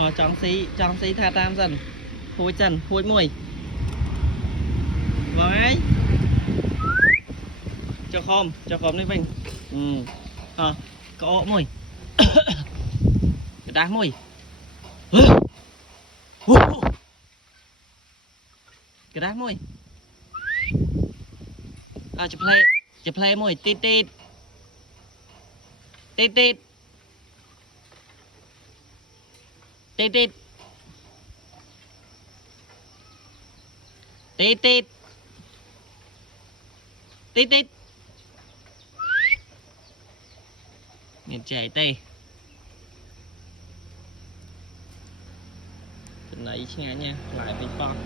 mò trong xí tha tam dần hôi mùi vậy cho khom đi mình có mùi cái đá mùi cái đá mùi chụp play mùi tít tít tít tít tít tít tít tít tít tít nhìn chạy tê này nghe nha lại bị con